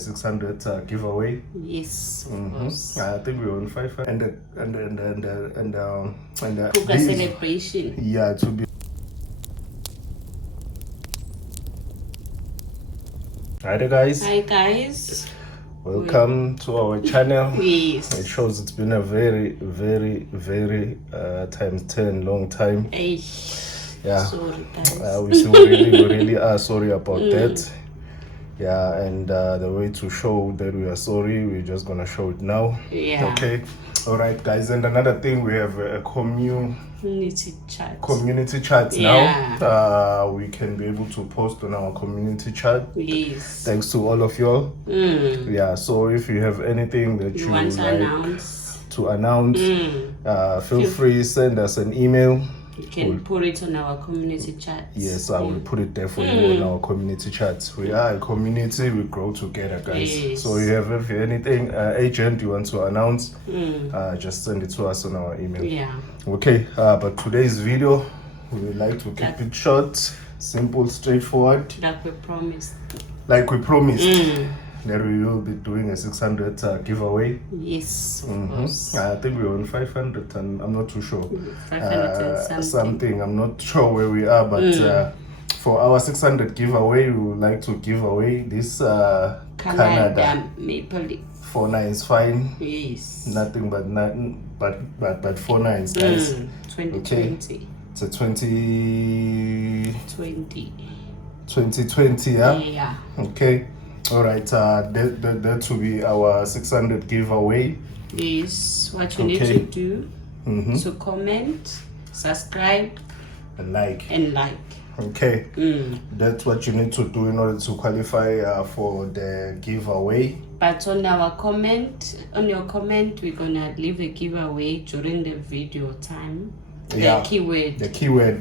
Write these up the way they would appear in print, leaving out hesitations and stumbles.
600 giveaway. Yes, of course. I think we're on 500 and Kuka celebration. Yeah, to be. Hi there, guys. Hi guys. Welcome to our channel. Yes. It shows it's been a very times 10 long time. Hey. Yeah. Sorry guys. We really are sorry about that. Yeah, and the way to show that we are sorry, we're just gonna show it now. Yeah. Okay. All right, guys. And another thing, we have a community chat Yeah. now. We can be able to post on our community chat. Yes. Thanks to all of y'all. Yeah. So if you have anything that you want to like announce, feel free, send us an email. You can put it on our community chat. Yes, I will put it there for you on our community chat. We are a community, we grow together, guys. Yes. So if anything agent you want to announce, just send it to us on our email. Yeah. Okay, but today's video, we would like to keep it short, simple, straightforward. Like we promised. That we will be doing a 600 giveaway. Yes, of course. I think we're on 500 and I'm not too sure. 500 and something. I'm not sure where we are, but for our 600 giveaway, we would like to give away this Canada maple leaf. 49 is fine. Yes. Nothing but 49, guys. 2020. Okay. It's a 2020, 20. yeah? Okay. All right, that will be our 600 giveaway. Yes, what you need to do, so comment, subscribe, and like. Okay, that's what you need to do in order to qualify for the giveaway. But on your comment, we're gonna leave a giveaway during the video time. The keyword.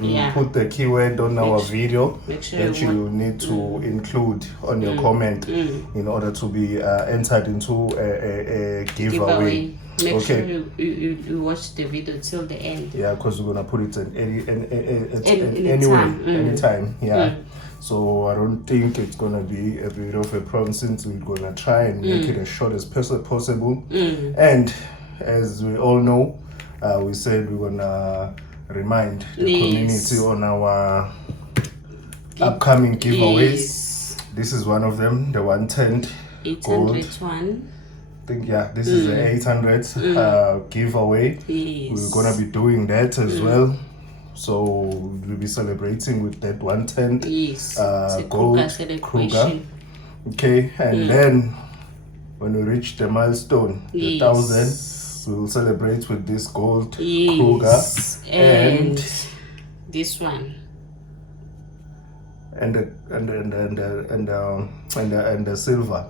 We will put the keyword on our video that you need to include on your comment in order to be entered into a giveaway. Make sure you watch the video till the end. Yeah, because we're gonna put it anytime. Yeah. So I don't think it's gonna be a bit of a problem, since we're gonna try and make it as short as possible. And as we all know, we said we're gonna remind the community on our upcoming giveaways. Yes. This is one of them, the 110 gold. 800 one. I think this is the 800 giveaway. Yes. We're gonna be doing that as well. So we'll be celebrating with that 110 gold Kruger. Okay, and then when we reach the milestone, the 1,000. We'll celebrate with this gold Kruger and this one and the silver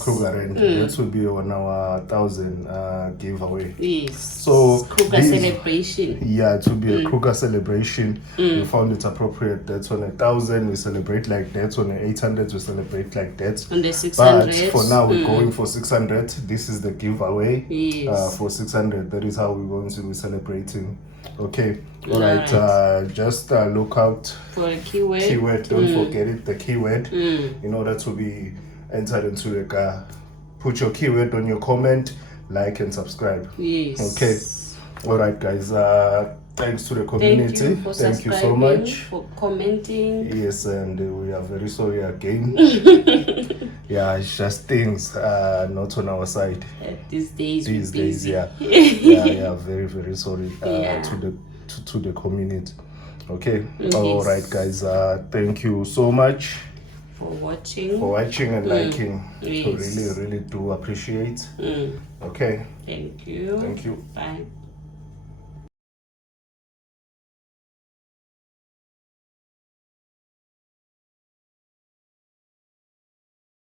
Kruger, and that will be on our 1,000 giveaway. Yes. So Kruger celebration. Yeah, it will be a Kruger celebration. We found it appropriate that on 1,000 we celebrate like that, on the 800 we celebrate like that. On the 600. But for now we're going for 600. This is the giveaway. Yes. For 600. That is how we're going to be celebrating. Okay. All right. Just look out for a keyword. Don't forget it. The keyword. In order to be entered into the car, put your keyword on your comment, like and subscribe. Yes. Okay. All right, guys. Thanks to the community. Thank you so much for commenting. Yes, and we are very sorry again. Yeah, it's just things not on our side these days. Yeah. Very sorry to the community. Okay. Yes. All right, guys. Thank you so much for watching and liking. Yes. Really do appreciate. Okay. Thank you. Thank you. Bye.